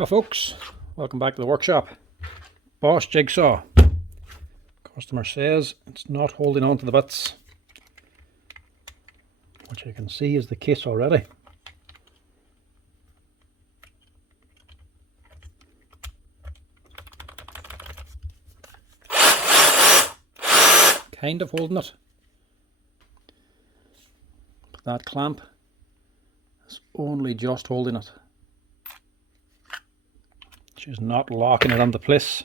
Well folks, welcome back to the workshop. Bosch Jigsaw. Customer says it's not holding on to the bits, which you can see is the case already. Kind of holding it, but that clamp is only just holding it. She's not locking it onto place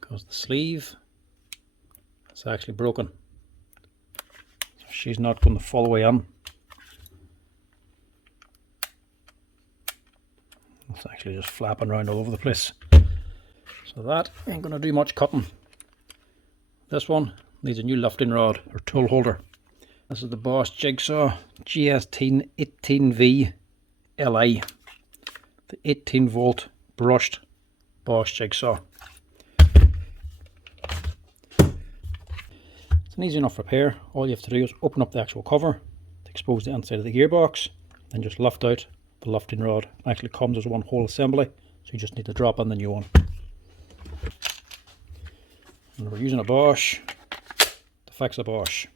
because the sleeve is actually broken, so she's not going the full way on. It's actually just flapping around all over the place, so that ain't going to do much cutting. This one needs a new lifting rod or tool holder. This is the Bosch Jigsaw GST 18V LI, the 18 volt brushed Bosch Jigsaw. It's an easy enough repair. All you have to do is open up the actual cover to expose the inside of the gearbox, then just lift out the lifting rod. It actually comes as one whole assembly, so you just need to drop in the new one. And we're using a Bosch to fix a Bosch.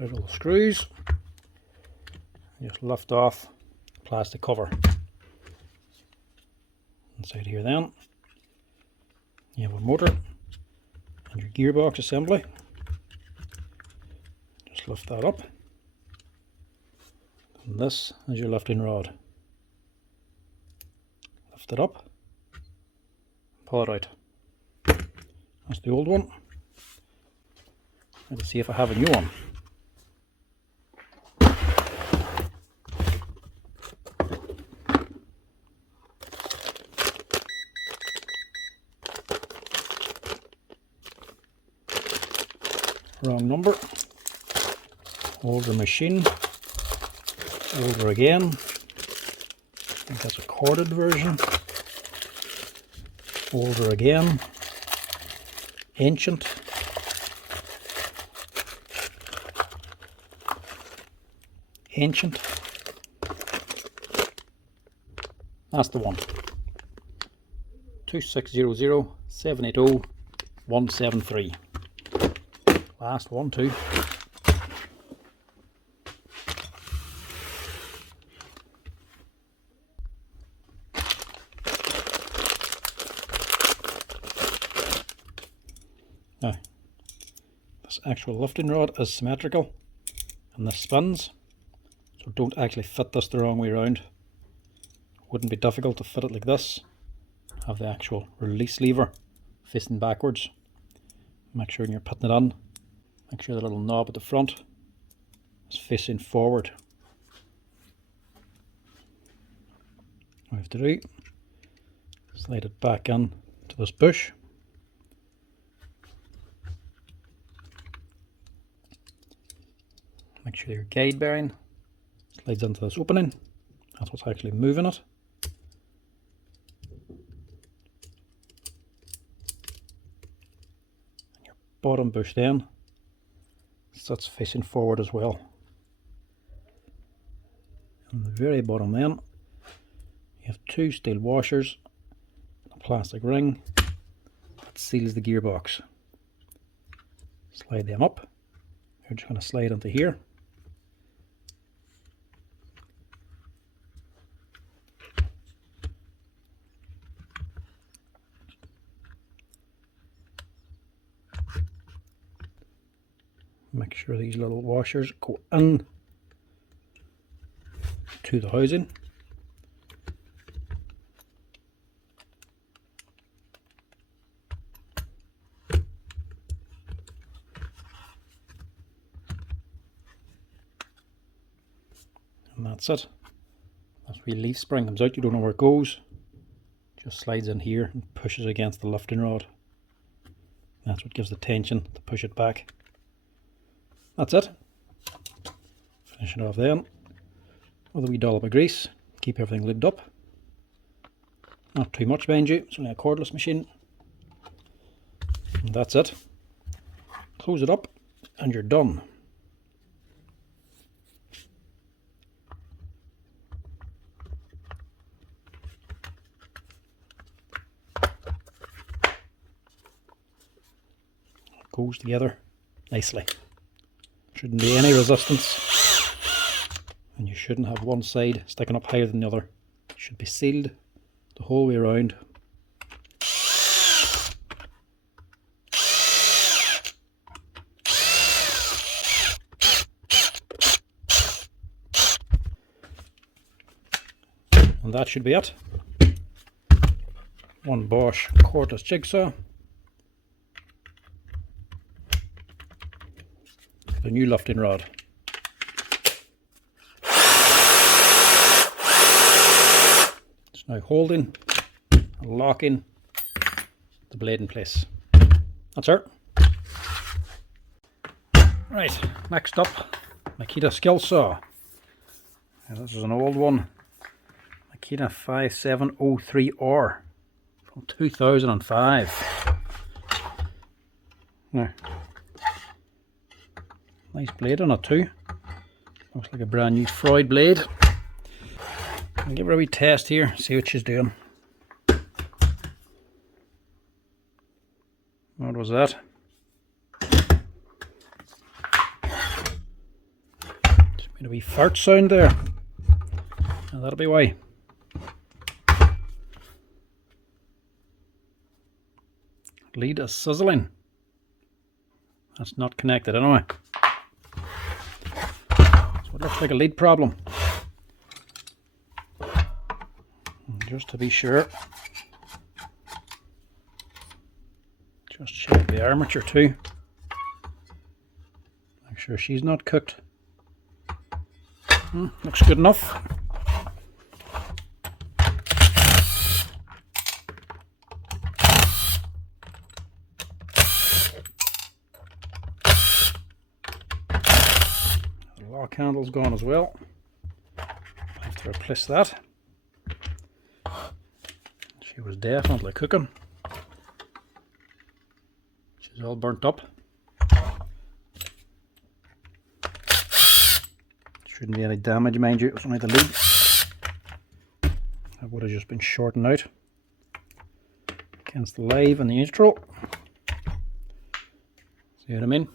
Out all the screws, just lift off the plastic cover. Inside here then you have a motor and your gearbox assembly. Just lift that up, and this is your lifting rod. Lift it up, pull it out. That's the old one. Let's see if I have a new one. Wrong number. Older machine. Older again. I think that's a corded version. Older again. Ancient. Ancient. That's the one. 2600 780 173. Last one too. Now, this actual lifting rod is symmetrical and this spins, so don't actually fit this the wrong way around. It wouldn't be difficult to fit it like this. Have the actual release lever facing backwards. Make sure when you're putting it on, make sure the little knob at the front is facing forward. What we have to do, slide it back in to this bush. Make sure your guide bearing slides into this opening. That's what's actually moving it. And your bottom bush then sits facing forward as well. On the very bottom then, you have two steel washers and a plastic ring that seals the gearbox. Slide them up. You're just going to slide into here. Make sure these little washers go in to the housing. And that's it. That wee leaf spring comes out, you don't know where it goes. Just slides in here and pushes against the lifting rod. That's what gives the tension to push it back. That's it. Finish it off then with a wee dollop of grease. Keep everything lubed up. Not too much, mind you, it's only a cordless machine. And that's it. Close it up and you're done. Goes together nicely. Shouldn't be any resistance, and you shouldn't have one side sticking up higher than the other. It should be sealed the whole way around. And that should be it. One Bosch cordless jigsaw. The new lifting rod. It's now holding and locking the blade in place. That's it. Right, next up, Makita skill saw. Now, this is an old one, Makita 5703R from 2005. Now, nice blade on it too. Looks like a brand new Freud blade. I'll give her a wee test here, see what she's doing. What was that? Just made a wee fart sound there. Now that'll be why. Lead is sizzling. That's not connected anyway. So it looks like a lead problem. And just to be sure, just check the armature too. Make sure she's not cooked. Looks good enough. The lock handle's gone as well. I have to replace that. She was definitely cooking. She's all burnt up. Shouldn't be any damage, mind you, it was only the lead. That would have just been shorting out against the live and the neutral. See what I mean?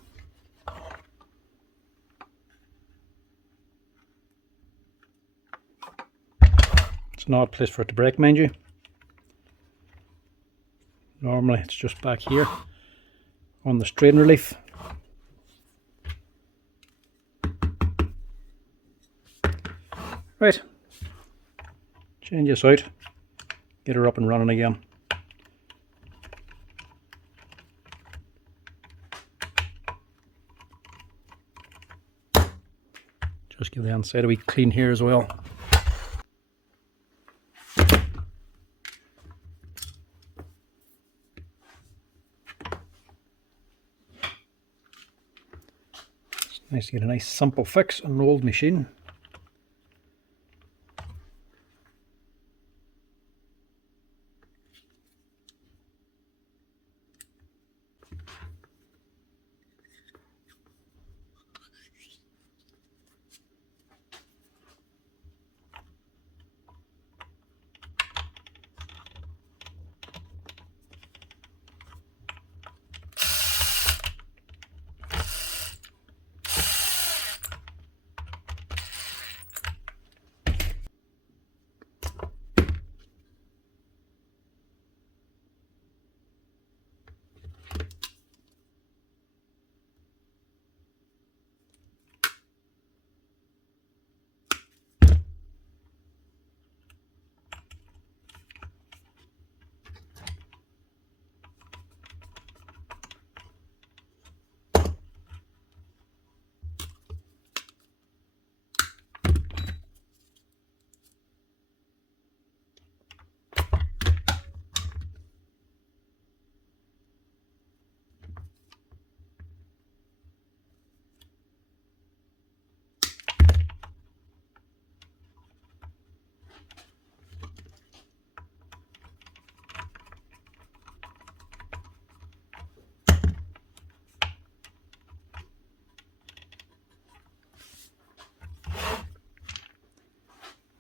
It's not a place for it to break, mind you. Normally it's just back here on the strain relief. Right, change this out, get her up and running again. Just give the inside a wee clean here as well. It's nice to get a nice simple fix on an old machine.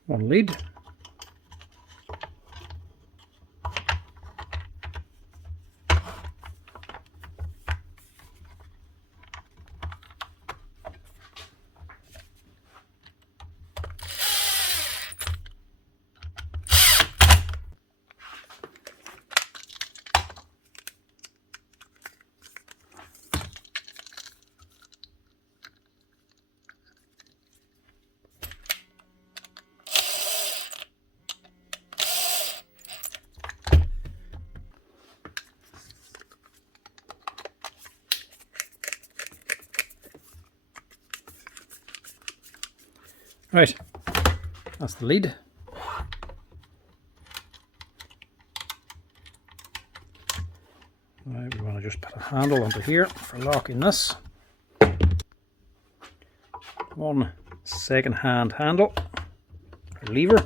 one lead. Right, that's the lead. Right, we want to just put a handle under here for locking this. One second hand handle, or lever,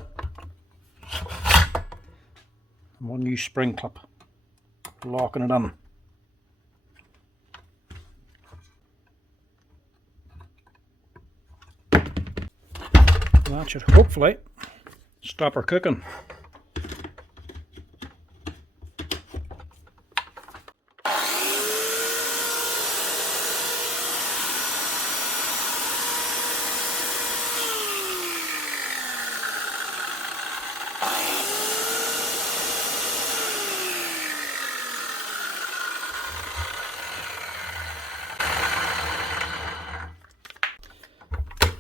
and one new spring clip, locking it in. That should hopefully stop her cooking.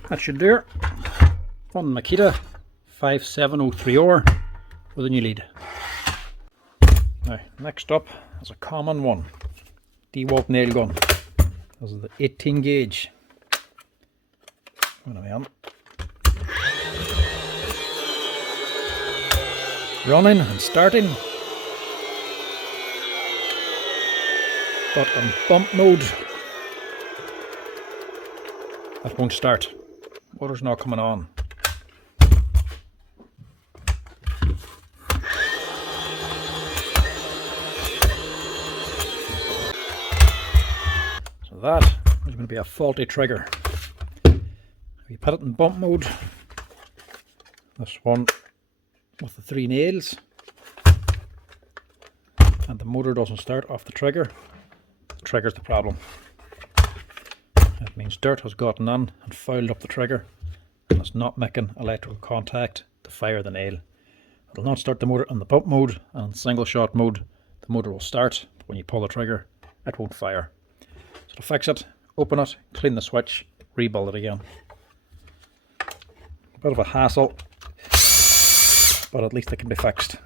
That should do her. One Makita 5703R with a new lead. Now, next up is a common one, Dewalt Nail Gun. This is the 18 gauge. Running and starting, but in bump mode that won't start. Motor's not coming on. So that is going to be a faulty trigger. If you put it in bump mode, this one with the 3 nails, and the motor doesn't start off the trigger's the problem. It means dirt has gotten in and fouled up the trigger, and it's not making electrical contact to fire the nail. It'll not start the motor in the pump mode, and in single shot mode the motor will start, but when you pull the trigger it won't fire. So to fix it, open it, clean the switch, rebuild it again. A bit of a hassle, but at least it can be fixed.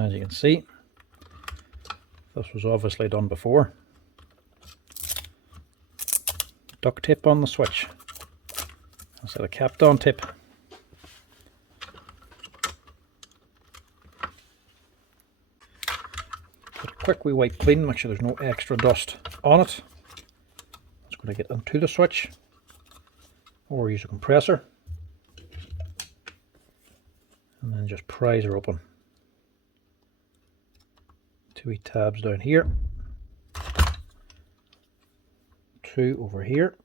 As you can see, this was obviously done before. Duct tape on the switch instead of capped on tape. Put a quick wee wipe clean, make sure there's no extra dust on it. It's going to get into the switch, or use a compressor, and then just prise her open. 2 wee tabs down here, 2 over here.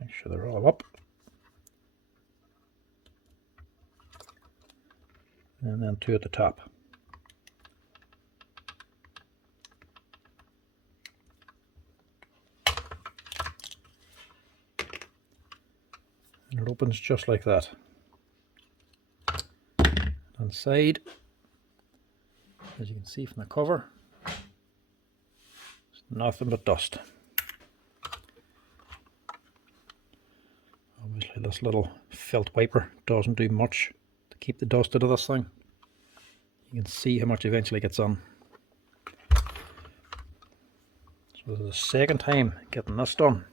Make sure they're all up, and then 2 at the top. And it opens just like that. Inside, as you can see from the cover, it's nothing but dust. Obviously this little felt wiper doesn't do much to keep the dust out of this thing. You can see how much eventually gets on. So this is the second time getting this done.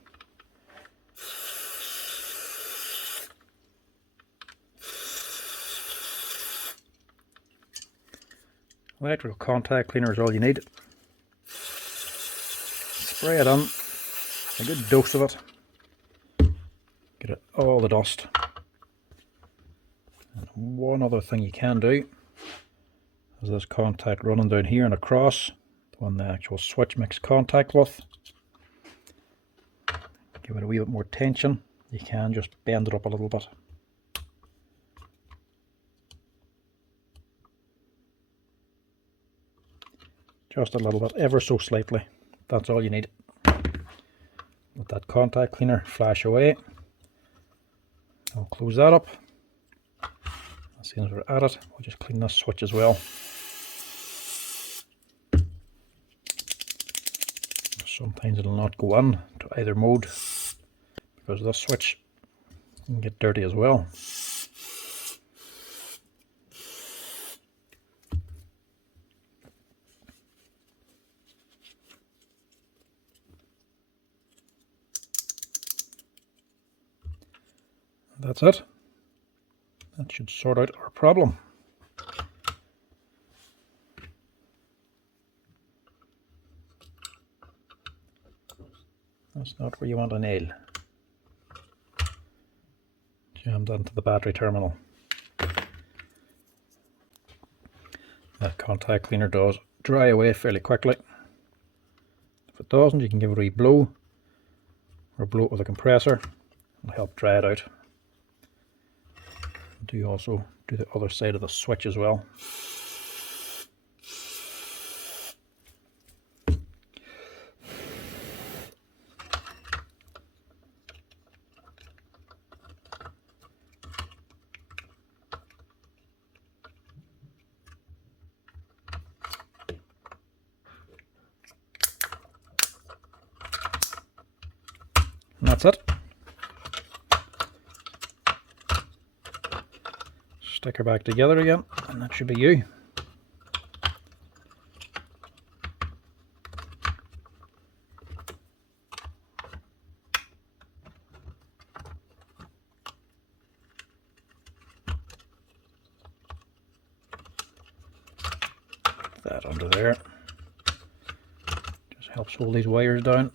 Electrical contact cleaner is all you need. Spray it on, a good dose of it. Get it all the dust. And one other thing you can do is this contact running down here and across, the one the actual switch makes contact with. Give it a wee bit more tension. You can just bend it up a little bit. Just a little bit, ever so slightly. That's all you need. Let that contact cleaner flash away. I'll close that up. As soon as we're at it, we'll just clean this switch as well. Sometimes it'll not go on to either mode because this switch can get dirty as well. That's it. That should sort out our problem. That's not where you want a nail. Jammed onto the battery terminal. That contact cleaner does dry away fairly quickly. If it doesn't, you can give it a wee blow or blow it with a compressor. It'll help dry it out. Do also do the other side of the switch as well. And that's it. Stick her back together again, and that should be you. Put that under there. Just helps hold these wires down.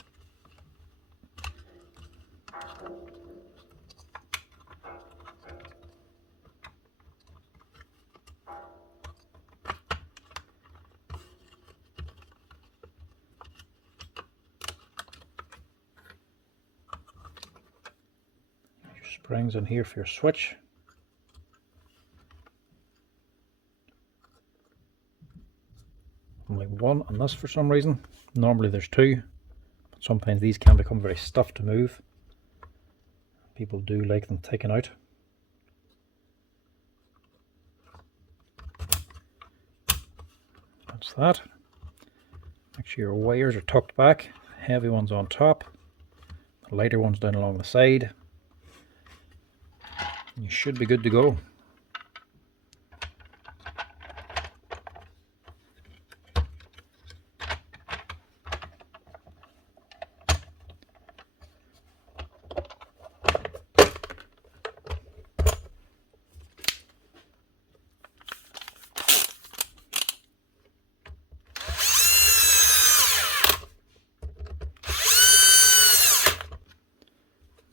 Springs in here for your switch. Only one on this for some reason. Normally there's two, but sometimes these can become very stuffed to move. People do like them taken out. That's that. Make sure your wires are tucked back. Heavy ones on top, the lighter ones down along the side. You should be good to go.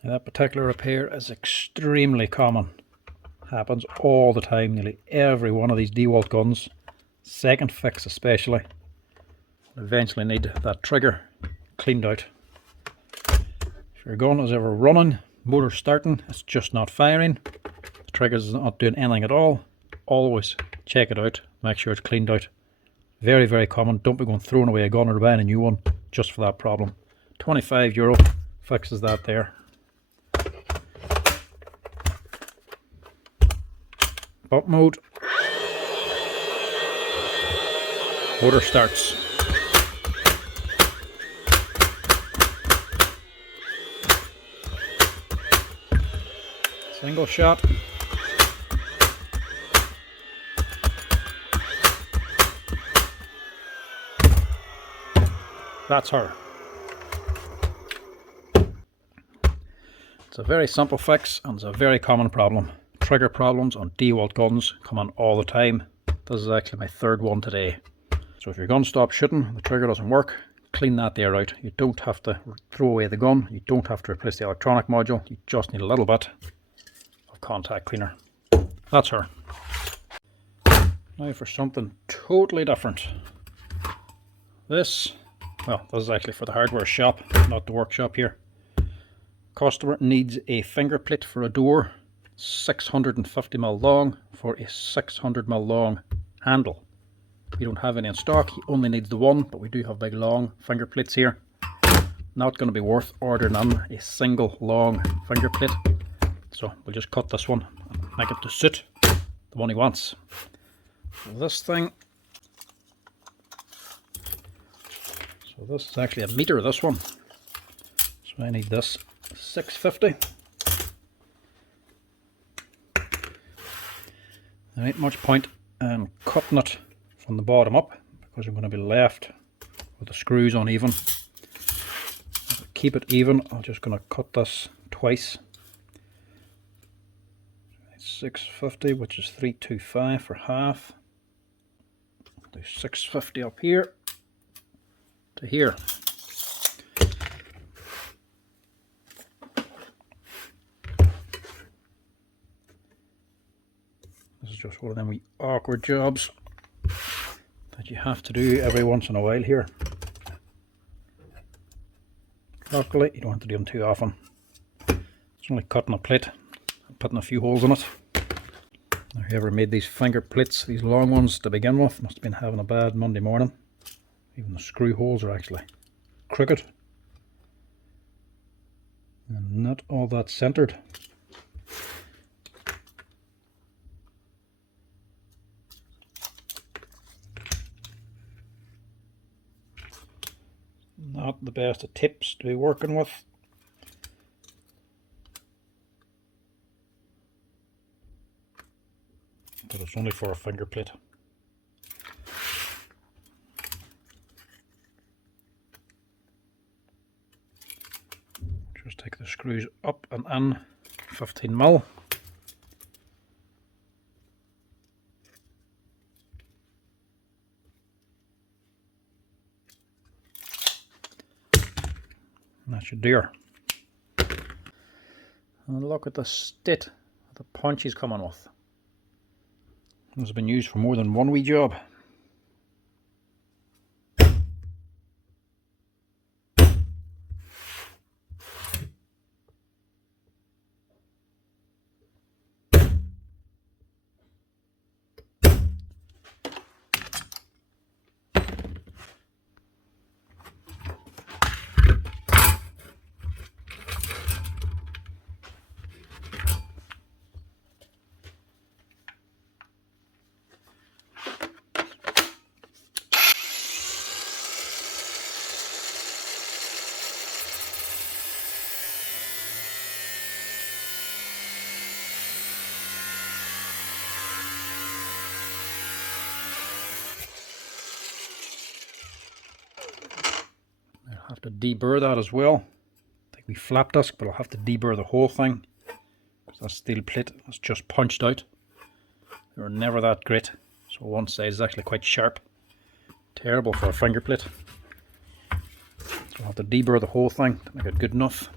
Now that particular repair is extremely common. Happens all the time, nearly every one of these Dewalt guns, second fix especially, eventually need that trigger cleaned out. If your gun is ever running, motor starting, it's just not firing, the trigger is not doing anything at all, always check it out, make sure it's cleaned out. Very, very common. Don't be going throwing away a gun or buying a new one just for that problem. €25 fixes that there. Bump mode. Motor starts. Single shot. That's her. It's a very simple fix and it's a very common problem. Trigger problems on Dewalt guns come on all the time. This is actually my third one today. So if your gun stops shooting, the trigger doesn't work, clean that there out. You don't have to throw away the gun, you don't have to replace the electronic module, you just need a little bit of contact cleaner. That's her. Now for something totally different. This is actually for the hardware shop, not the workshop here. Customer needs a finger plate for a door, 650mm long for a 600mm long handle. We don't have any in stock, he only needs the one, but we do have big long finger plates here. Not going to be worth ordering on a single long finger plate. So we'll just cut this one and make it to suit the one he wants. So this thing, so this is actually a meter, this one. So I need this 650. There ain't much point in cutting it from the bottom up because I'm going to be left with the screws uneven. To keep it even, I'm just going to cut this twice. 650, which is 325 for half. Do 650 up here to here. This is just one of them wee awkward jobs that you have to do every once in a while here. Luckily, you don't have to do them too often. It's only cutting a plate and putting a few holes in it. Now, whoever made these finger plates, these long ones to begin with, must have been having a bad Monday morning. Even the screw holes are actually crooked and not all that centered. Not the best of tips to be working with. But it's only for a finger plate. Just take the screws up and in 15mm. And that should do her. And look at the state of the punch he's coming with. This has been used for more than one wee job. I'll have to deburr that as well. Take we flap disc, but I'll have to deburr the whole thing because that steel plate is just punched out. They were never that great. So one side is actually quite sharp. Terrible for a finger plate. So I'll have to deburr the whole thing to make it good enough.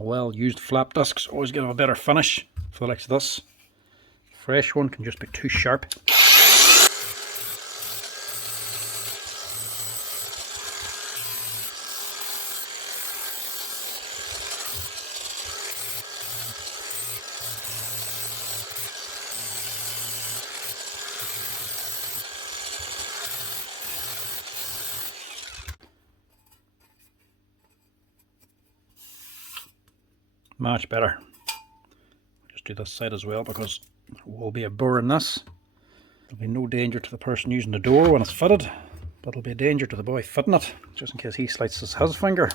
Well used flap discs always give a better finish for the likes of this. Fresh one can just be too sharp. Much better. Let's do this side as well, because there will be a burr in this. There'll be no danger to the person using the door when it's fitted, but it'll be a danger to the boy fitting it, just in case he slices his finger.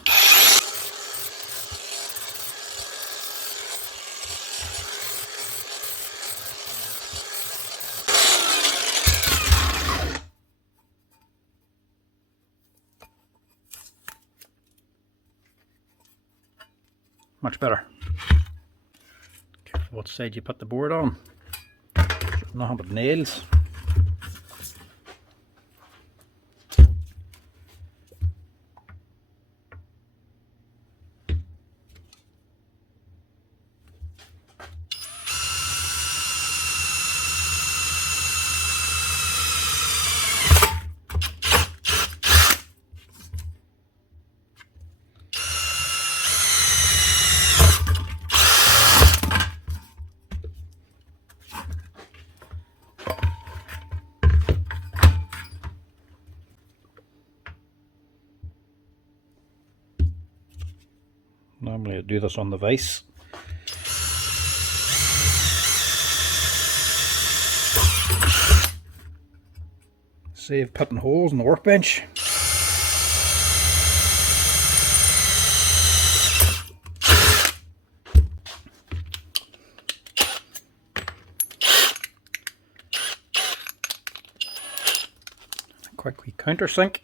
Much better. Careful what side you put the board on. Nothing but nails. Normally I do this on the vise. Save putting holes in the workbench. Quick wee countersink.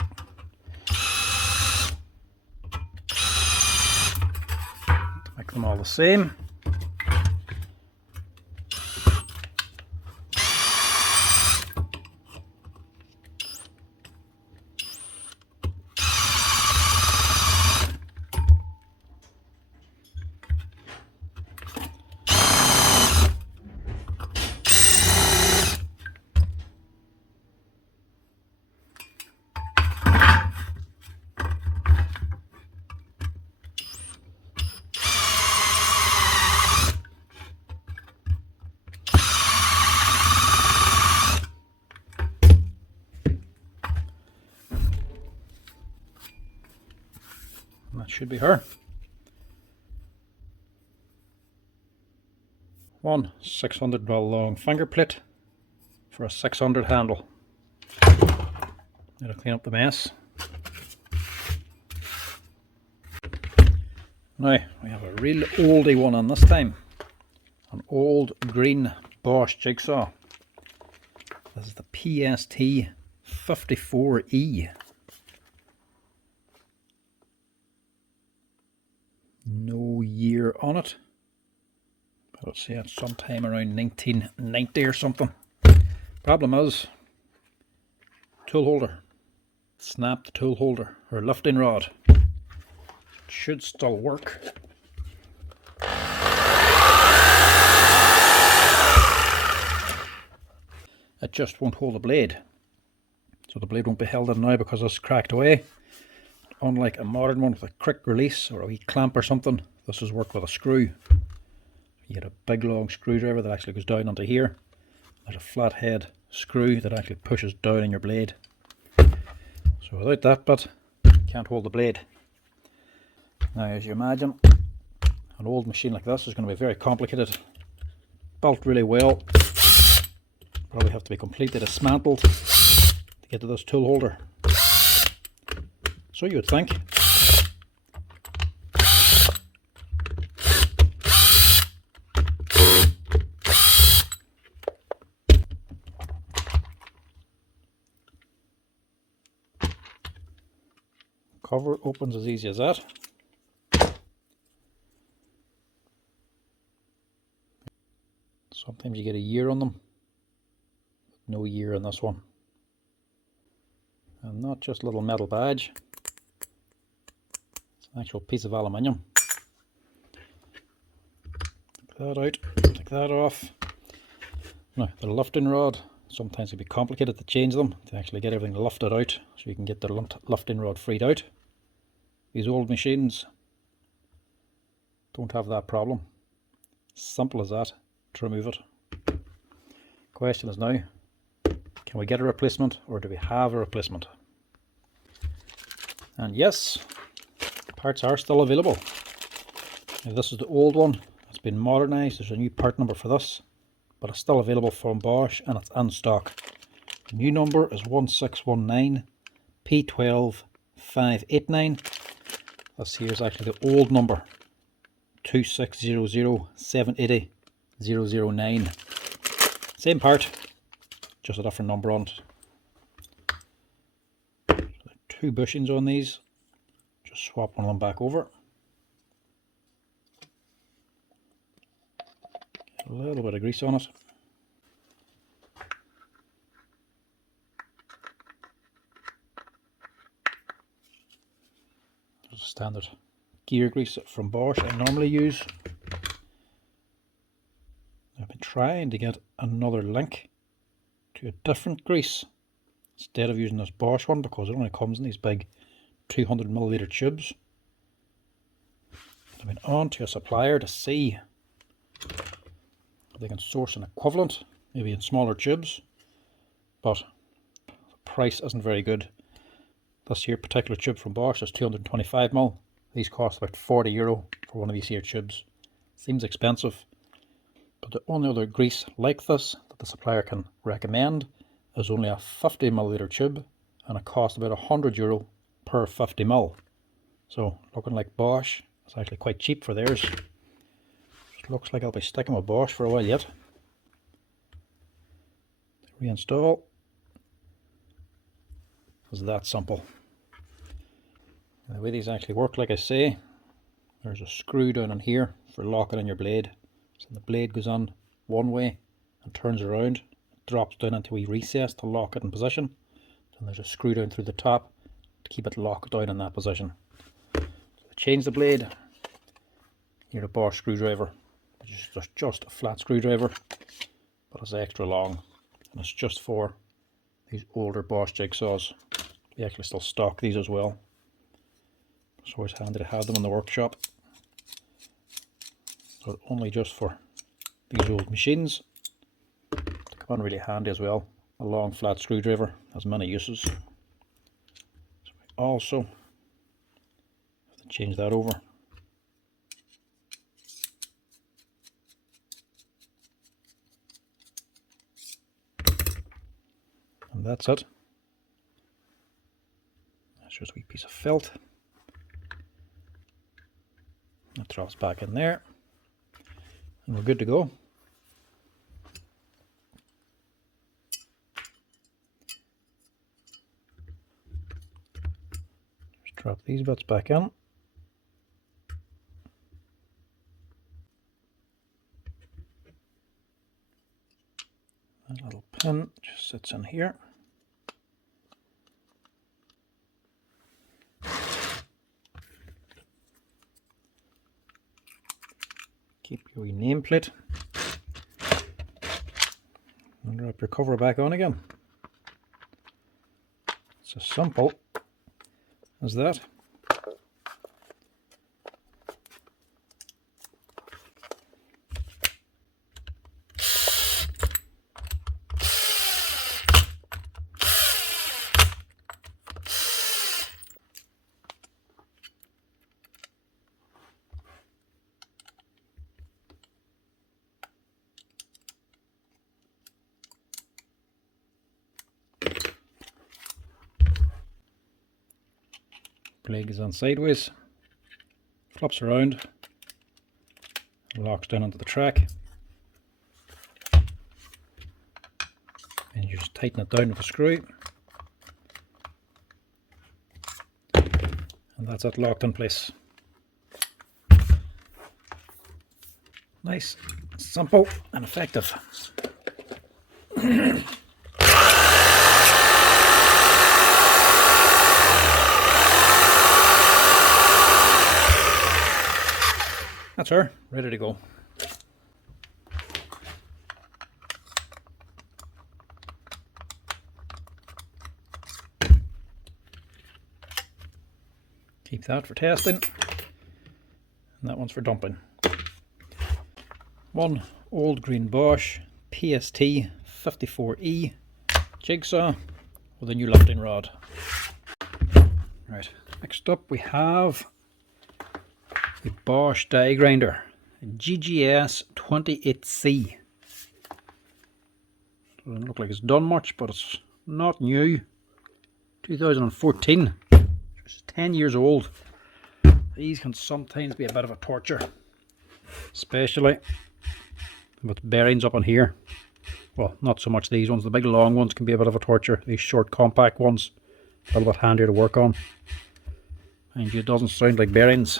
Make them all the same. That should be her. One 600mm long finger plate for a 600 handle. Now to clean up the mess. Now we have a real oldie one on this time. An old green Bosch Jigsaw. This is the PST 54E. No year on it, but let's say it's sometime around 1990 or something. Problem is, tool holder, snapped the tool holder or lifting rod. It should still work. It just won't hold the blade, so the blade won't be held in now because it's cracked away. Unlike a modern one with a quick release or a wee clamp or something, this has worked with a screw. You get a big long screwdriver that actually goes down onto here. There's a flat head screw that actually pushes down in your blade. So without that bit, you can't hold the blade. Now as you imagine, an old machine like this is going to be very complicated. Built really well. Probably have to be completely dismantled to get to this tool holder. So you would think. Cover opens as easy as that. Sometimes you get a year on them. No year on this one. And not just a little metal badge. Actual piece of aluminium. Take that out, take that off. Now the lifting rod, sometimes it can be complicated to change them, to actually get everything lifted out so you can get the lifting rod freed out. These old machines don't have that problem. Simple as that to remove it. Question is now, can we get a replacement or do we have a replacement? And yes, parts are still available. Now this is the old one. It's been modernised. There's a new part number for this, but it's still available from Bosch and it's in stock. The new number is 1619 P12 589. This here is actually the old number, 2600 780 009. Same part, just a different number on it. So 2 bushings on these. Just swap one of them back over. Get a little bit of grease on it. There's a standard gear grease from Bosch I normally use. I've been trying to get another link to a different grease instead of using this Bosch one, because it only comes in these big 200ml tubes. I've been on to a supplier to see if they can source an equivalent, maybe in smaller tubes, but the price isn't very good. This here particular tube from Bosch is 225ml. These cost about €40 for one of these here tubes. Seems expensive, but the only other grease like this that the supplier can recommend is only a 50ml tube, and it costs about €100 per 50ml. So looking like Bosch is actually quite cheap for theirs. Just looks like I'll be sticking with Bosch for a while yet. Reinstall is that simple. And the way these actually work, like I say, there's a screw down in here for locking in your blade. So the blade goes on one way and turns around, drops down into a recess to lock it in position. Then there's a screw down through the top to keep it locked down in that position. So to change the blade, you need a Bosch screwdriver, which is just a flat screwdriver, but it's extra long, and it's just for these older Bosch jigsaws. We actually still stock these as well. It's always handy to have them in the workshop. So only just for these old machines. They come in really handy as well. A long flat screwdriver has many uses. So we also have to change that over. And that's it. That's just a wee piece of felt. That drops back in there, and we're good to go. Just drop these bits back in. That little pin just sits in here. Keep your nameplate and drop your cover back on again. It's as simple as that. Blade goes on sideways, flops around, locks down onto the track, and you just tighten it down with a screw, and that's it, locked in place. Nice, simple and effective. That's her, ready to go. Keep that for testing, and that one's for dumping. One old green Bosch PST 54E jigsaw with a new lifting rod. Right, next up we have the Bosch die grinder, GGS 28C. Doesn't look like it's done much, but it's not new. 2014. It's 10 years old. These can sometimes be a bit of a torture, especially with bearings up on here. Well, not so much these ones. The big long ones can be a bit of a torture. These short compact ones, a little bit handier to work on. And it doesn't sound like bearings.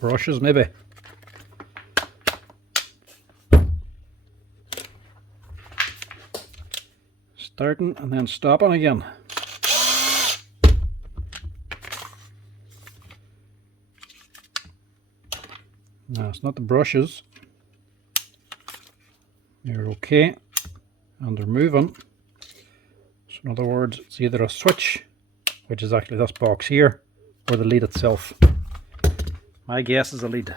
Brushes maybe. Starting and then stopping again. No, it's not the brushes. They're okay and they're moving. So in other words, it's either a switch, which is actually this box here, or the lead itself. My guess is a lead.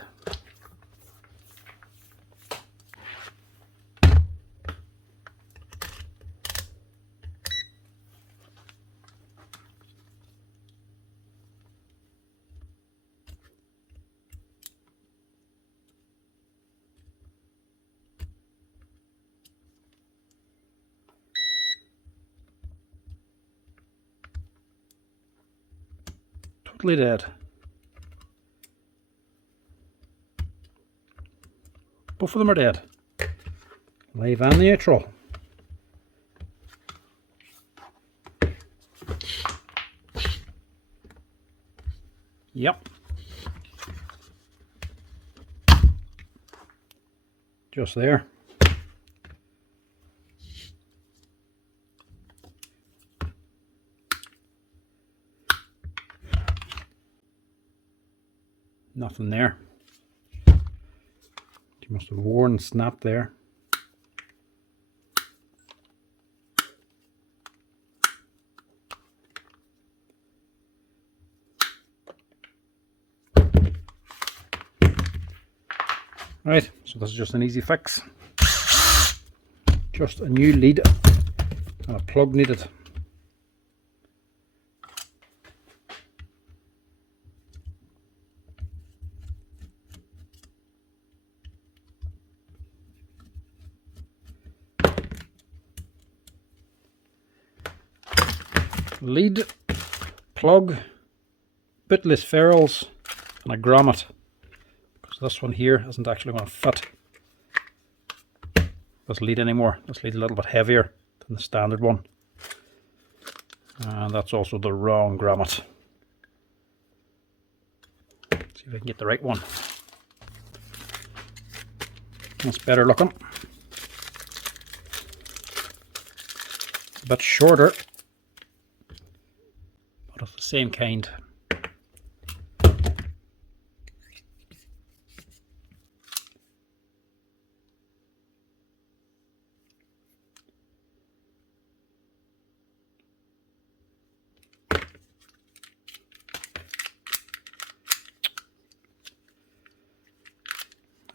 Totally dead. Both of them are dead. Live and neutral. Yep. Just there. Nothing there. You must have worn and snapped there. Right, so this is just an easy fix. Just a new lead and a plug needed. Lead, plug, bitless ferrules, and a grommet, because this one here isn't actually going to fit this lead anymore. This lead's a little bit heavier than the standard one, and that's also the wrong grommet. See if I can get the right one. That's better looking. A bit shorter, but of the same kind.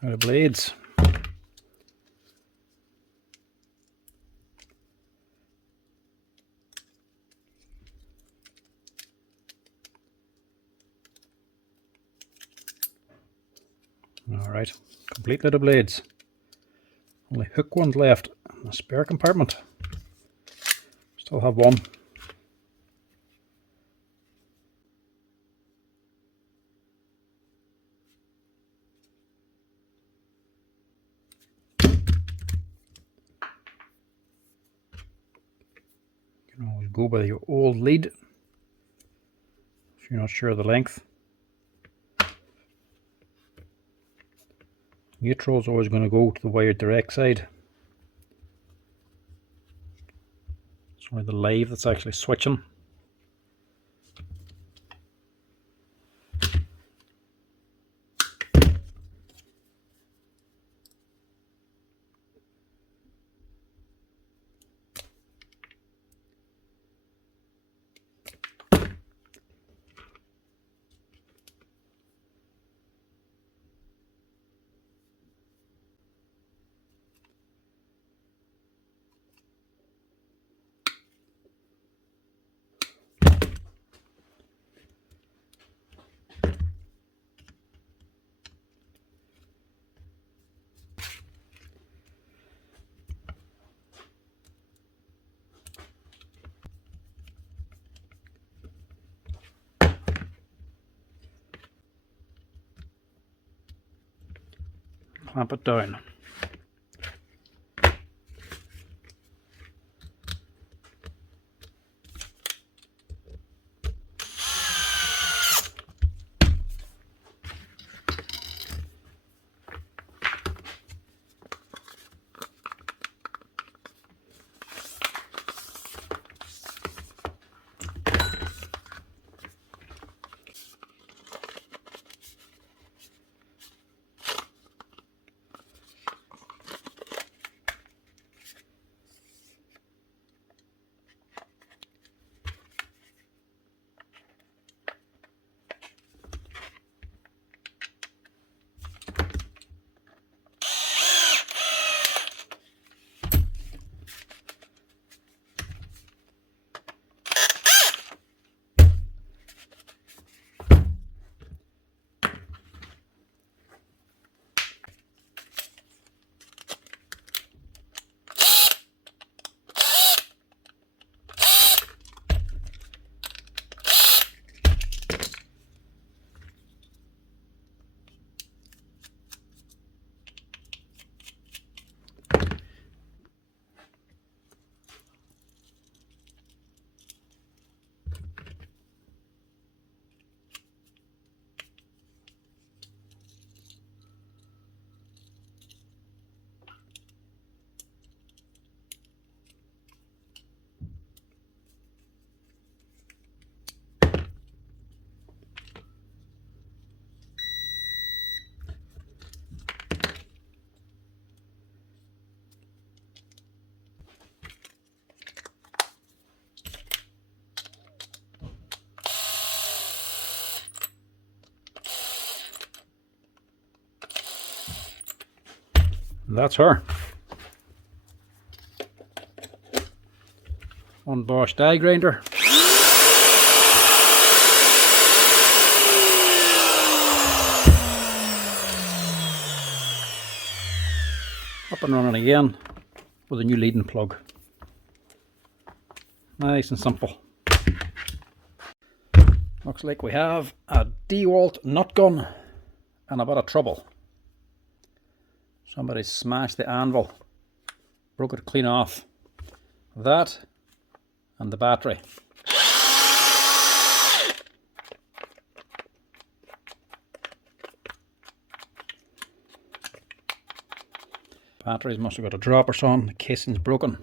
Out of blades. Alright, complete load of blades. Only hook ones left in the spare compartment. Still have one. You can always go by your old lead if you're not sure of the length. Neutral is always going to go to the wired direct side. It's only the live that's actually switching. clamp it down. That's her. One Bosch die grinder. Up and running again with a new leading plug. Nice and simple. Looks like we have a Dewalt nut gun and a bit of trouble. Somebody smashed the anvil, broke it clean off. That and the battery. Batteries must have got a drop or something, the casing's broken.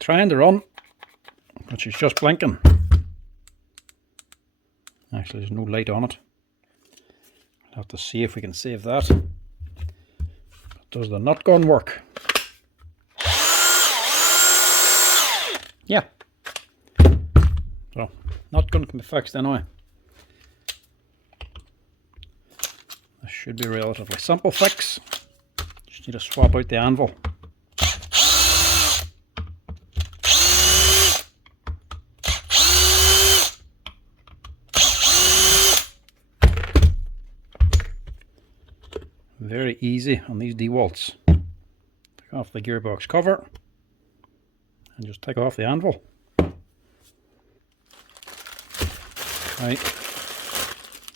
Trying to run, but she's just blinking. Actually, there's no light on it. I'll have to see if we can save that. Does the nut gun work? Yeah. So, nut gun can be fixed anyway. This should be a relatively simple fix. Just need to swap out the anvil. Very easy on these Dewalts. Take off the gearbox cover and just take off the anvil. Right.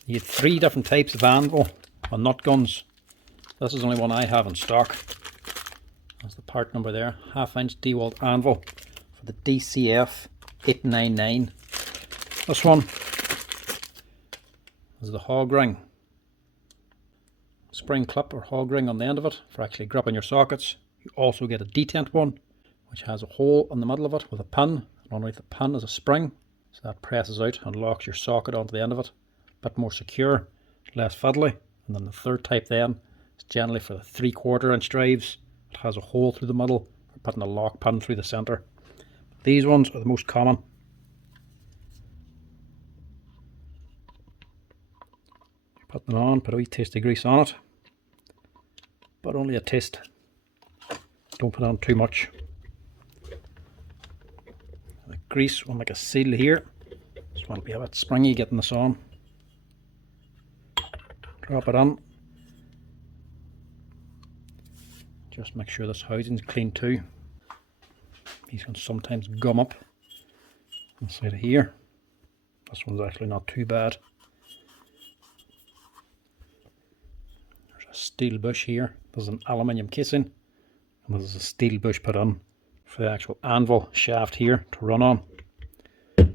You get 3 different types of anvil on nut guns. This is only one I have in stock. That's the part number there. 1/2 inch Dewalt anvil for the DCF 899. This one is the hog ring. Spring clip or hog ring on the end of it for actually gripping your sockets. You also get a detent one which has a hole in the middle of it with a pin, and underneath the pin is a spring, so that presses out and locks your socket onto the end of it. A bit more secure, less fiddly. And then the third type then is generally for the 3/4 inch drives. It has a hole through the middle for putting a lock pin through the centre. These ones are the most common. Put them on, put a wee taste of grease on it, but only a taste. Don't put on too much. The grease will make a seal here, so it'll be a bit springy getting this on. Drop it on. Just make sure this housing's clean too. These can sometimes gum up inside of here. This one's actually not too bad. steel bush here. There's an aluminium casing, and there's a steel bush put on for the actual anvil shaft here to run on. Give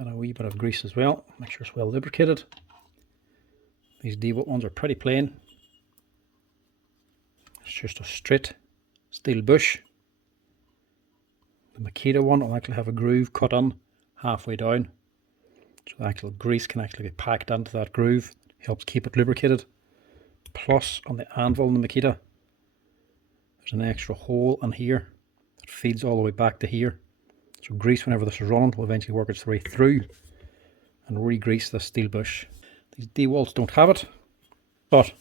that a wee bit of grease as well, make sure it's well lubricated. These Dewalt ones are pretty plain. It's just a straight steel bush. The Makita one will actually have a groove cut in halfway down, so the actual grease can actually be packed into that groove. It helps keep it lubricated. Plus on the anvil in the Makita, there's an extra hole in here that feeds all the way back to here. So grease, whenever this is running, will eventually work its way through and re-grease the steel bush. These Dewalts don't have it, but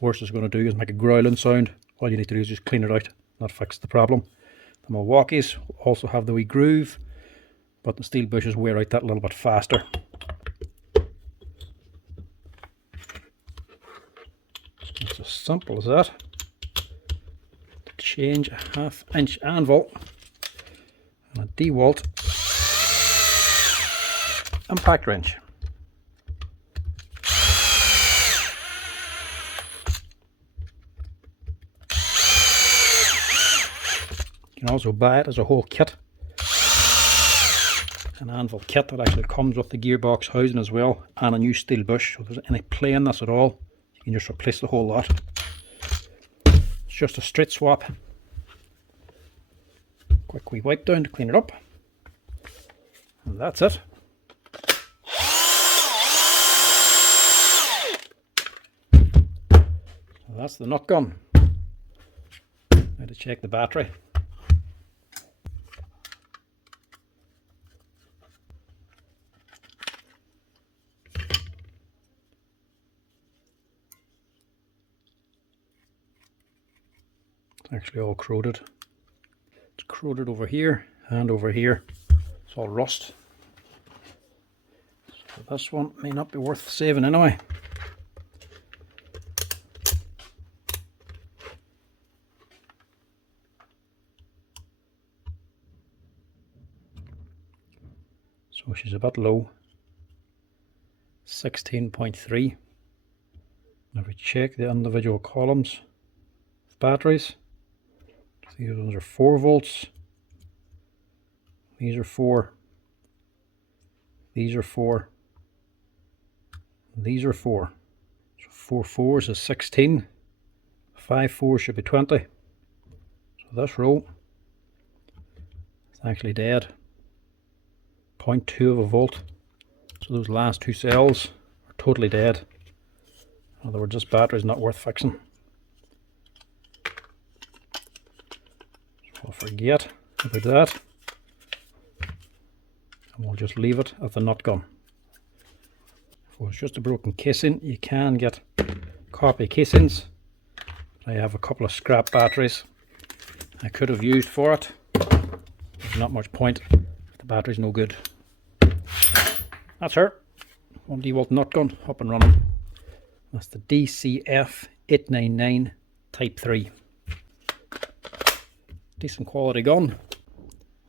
worst it's going to do is make a growling sound. All you need to do is just clean it out. That fixes the problem. The Milwaukees also have the wee groove, but the steel bushes wear out that a little bit faster. It's as simple as that. To change a 1/2 inch anvil and a Dewalt impact wrench. You can also buy it as a whole kit, an anvil kit that actually comes with the gearbox housing as well, and a new steel bush. So if there's any play in this at all, you can just replace the whole lot. It's just a straight swap. Quick wee wipe down to clean it up, and that's it. So that's the nut gun. Now to check the battery. Actually all corroded. It's corroded over here and over here. It's all rust. So this one may not be worth saving anyway. So she's a bit low. 16.3. Now if we check the individual columns of batteries, these ones are 4 volts, these are 4, these are 4, these are 4. So 4 4s is 16, 5 4s should be 20. So this row is actually dead, 0.2 of a volt. So those last 2 cells are totally dead. In other words, this battery is not worth fixing. We'll forget about that, and we'll just leave it at the nut gun. If it was just a broken casing, you can get copy casings. I have a couple of scrap batteries I could have used for it. There's not much point if the battery's no good. That's her. One Dewalt nut gun up and running. That's the DCF 899 Type 3. Decent quality gun,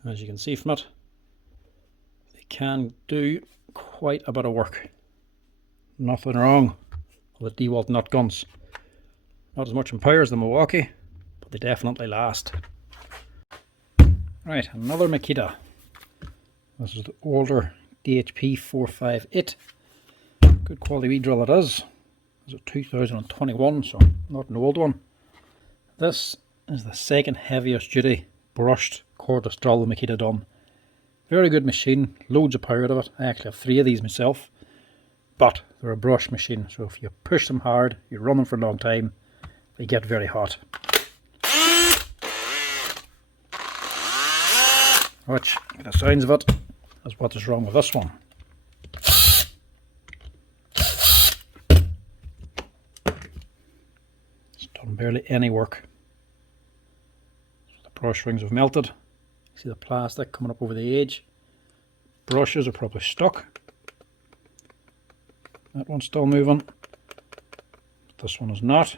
as you can see from it. They can do quite a bit of work. Nothing wrong with the Dewalt nut guns. Not as much in power as the Milwaukee, but they definitely last. Right, another Makita. This is the older DHP 458. Good quality wee drill it is. It's a 2021, so not an old one. This is the second heaviest duty brushed cordless drill the Makita done. Very good machine, loads of power out of it. I actually have 3 of these myself, but they're a brush machine, so if you push them hard, you run them for a long time, they get very hot. Which, the sounds of it, is what is wrong with this one. It's done barely any work. Brush rings have melted. You see the plastic coming up over the edge. Brushes are probably stuck. That one's still moving. This one is not.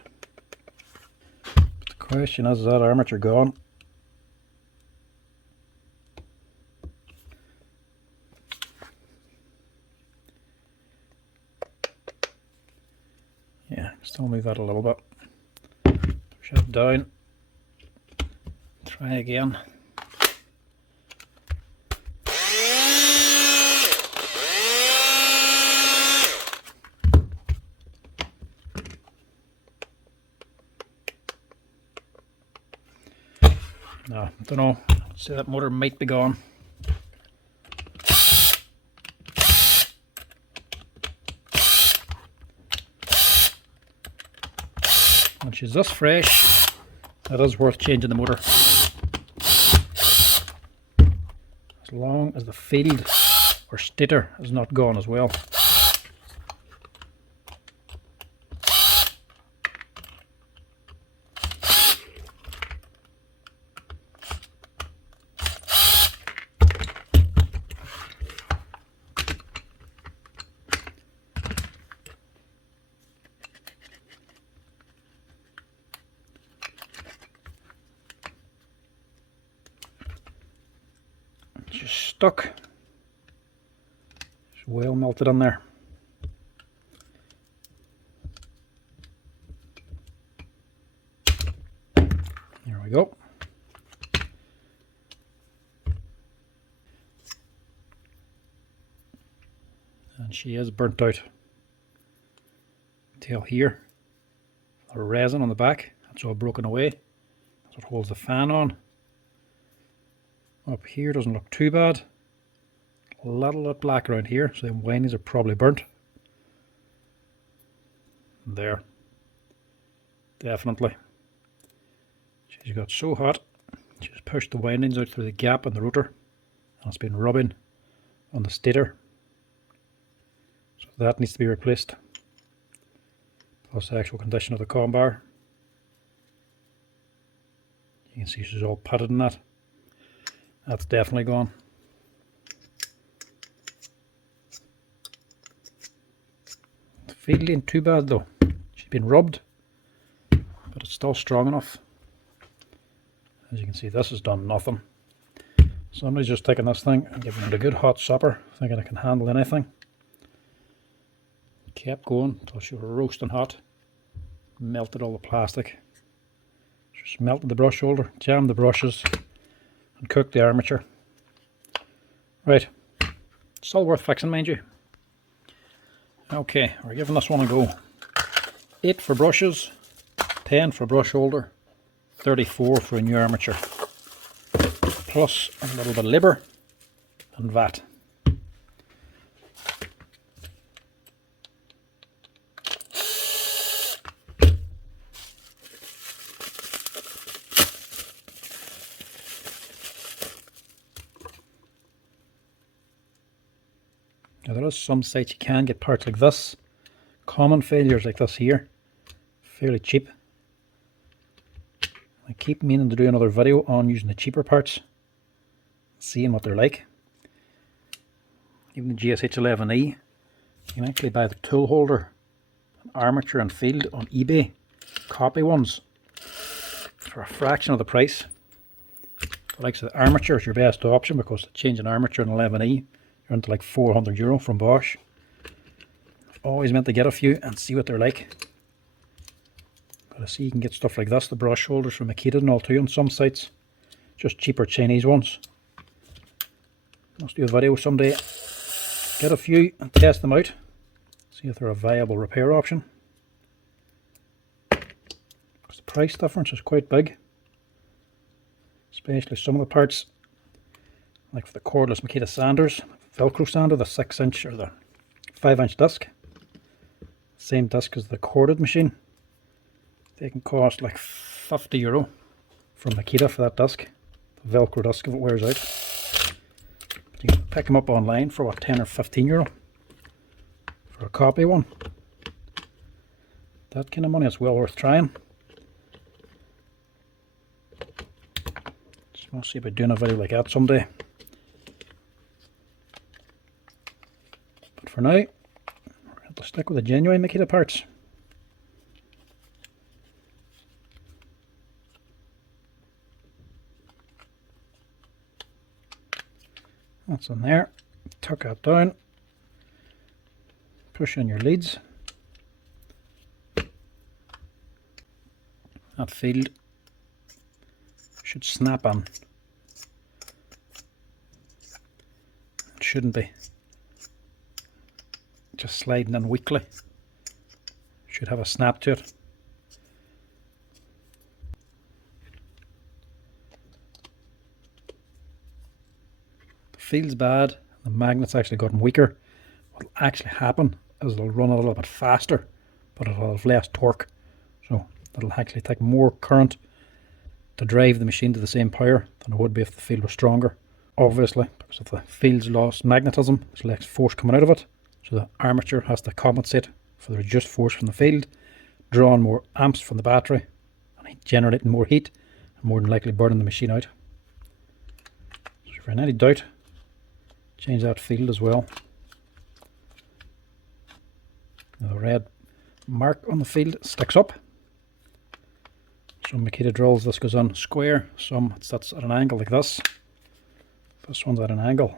But the question is that armature gone? Still move that a little bit. Push it down. Try again. No, I don't know. See, that motor might be gone. When she's this fresh, it is worth changing the motor. As long as the field or stator is not gone as well. Just stuck. It's well melted in there. There we go. And she is burnt out. Tail here. The resin on the back, that's all broken away. That's what holds the fan on. Up here doesn't look too bad. A little bit black around here, so the windings are probably burnt. There. Definitely. She's got so hot, she's pushed the windings out through the gap in the rotor, and it's been rubbing on the stator. So that needs to be replaced. Plus the actual condition of the comm bar. You can see she's all putted in that. That's definitely gone. The field ain't too bad though. She's been rubbed, but it's still strong enough. As you can see, this has done nothing. Somebody's just taking this thing and giving it a good hot supper, thinking it can handle anything. Kept going until she was roasting hot. Melted all the plastic. Just melted the brush holder, jammed the brushes, and cooked the armature. Right, still worth fixing, mind you. Okay, we're giving this one a go. 8 for brushes, 10 for brush holder, 34 for a new armature. Plus a little bit of labour and VAT. Now there is some sites you can get parts like this. Common failures like this here. Fairly cheap. I keep meaning to do another video on using the cheaper parts. Seeing what they're like. Even the GSH11E. You can actually buy the tool holder, armature and field on eBay. Copy ones. For a fraction of the price. The likes of the armature is your best option because to change an armature in 11E you're into like €400 from Bosch. Always meant to get a few and see what they're like. But I see you can get stuff like this, the brush holders from Makita and all too on some sites. Just cheaper Chinese ones. Must do a video someday. Get a few and test them out. See if they're a viable repair option. Because the price difference is quite big. Especially some of the parts. Like for the cordless Makita sanders. Velcro sander, the 6-inch or the 5-inch disc. Same disc as the corded machine. They can cost like €50 from Makita for that disc. The Velcro disc if it wears out. But you can pick them up online for what, €10 or €15 for a copy one. That kind of money is well worth trying. Just want to see about doing a video like that someday. But for now, we're going to stick with the genuine Makita parts. That's in there. Tuck that down. Push in your leads. that field should snap on. It shouldn't be just sliding in weakly. Should have a snap to it. The field's bad, the magnet's actually gotten weaker. What'll actually happen is it'll run a little bit faster, but it'll have less torque. So it'll actually take more current to drive the machine to the same power than it would be if the field was stronger. Obviously, because if the field's lost magnetism, there's less force coming out of it. So the armature has to compensate for the reduced force from the field, drawing more amps from the battery and generating more heat, and more than likely burning the machine out. So if you're in any doubt, change that field as well. Now the red mark on the field sticks up. Some Makita drills this goes on square, some it sits at an angle like this. This one's at an angle.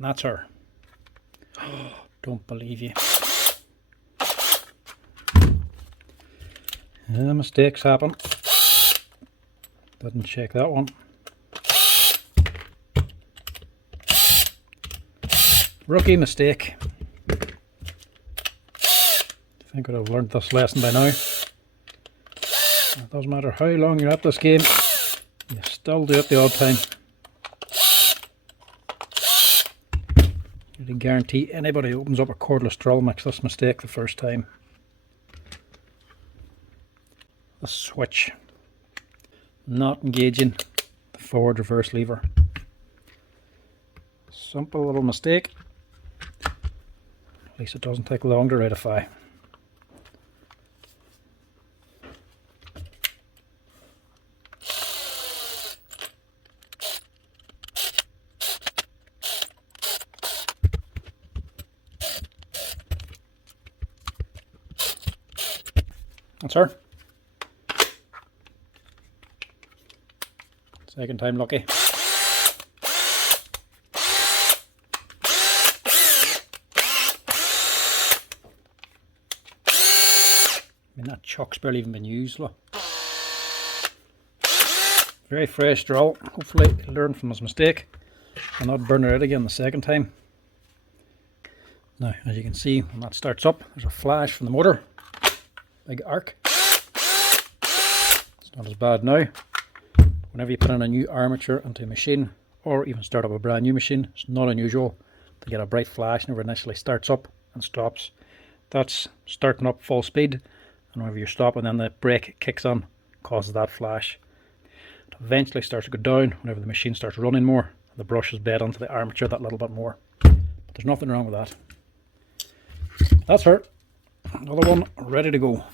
And that's her. Oh, don't believe you. Yeah, mistakes happen. Didn't check that one. Rookie mistake. I think I'd have learned this lesson by now. It doesn't matter how long you're at this game, you still do it the odd time. I guarantee anybody who opens up a cordless drill makes this mistake the first time. The switch not engaging the forward reverse lever. Simple little mistake. At least it doesn't take long to rectify. That's her. Second time lucky. I mean, that chuck's barely even been used, look. Very fresh drill. Hopefully he'll learn from his mistake and not burn it out again the second time. Now, as you can see, when that starts up, there's a flash from the motor. Big arc. It's not as bad now. Whenever you put in a new armature into a machine, or even start up a brand new machine, it's not unusual to get a bright flash whenever it initially starts up and stops. That's starting up full speed, and whenever you stop and then the brake kicks on, causes that flash. It eventually starts to go down whenever the machine starts running more, and the brush is bed onto the armature that little bit more. But there's nothing wrong with that. That's her. Another one ready to go.